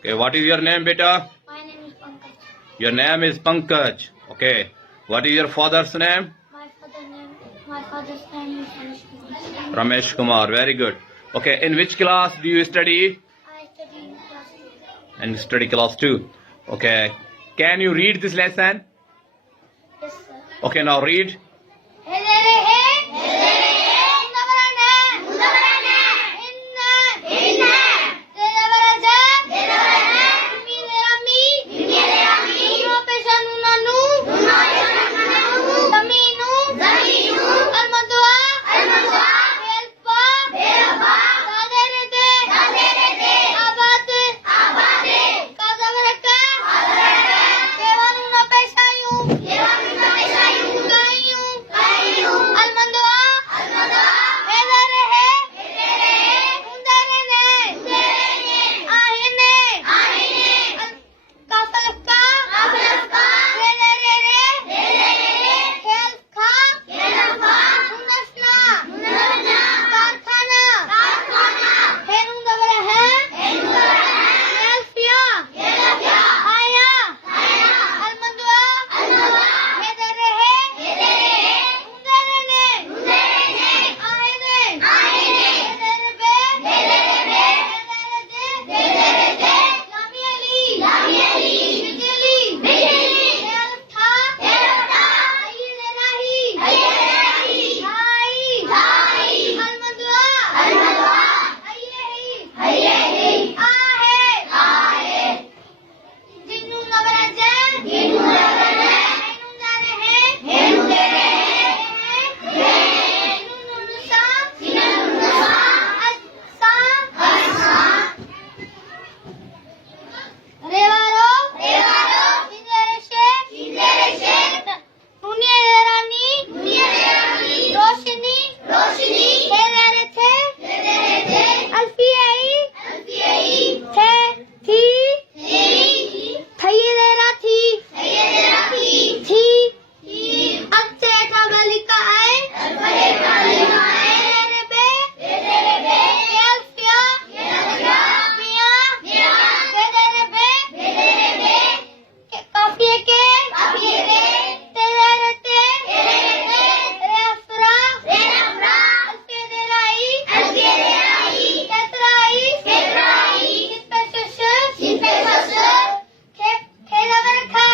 Okay, what is your name, beta? My name is Pankaj. Your name is Pankaj. Okay. What is your father's name? My father's name is Hitesh Kumar. Ramesh Kumar. Very good. Okay. In which class do you study? I study in class 2. And study class 2. Okay. Can you read this lesson? Yes, sir. Okay, now read.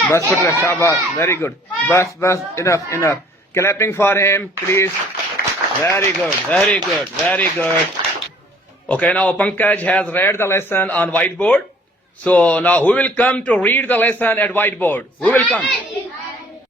Bas putra, shabash. Very good. Bas, enough. Clapping for him, please. Very good. Okay, now Pankaj has read the lesson on whiteboard. So now who will come to read the lesson at whiteboard? Who will come?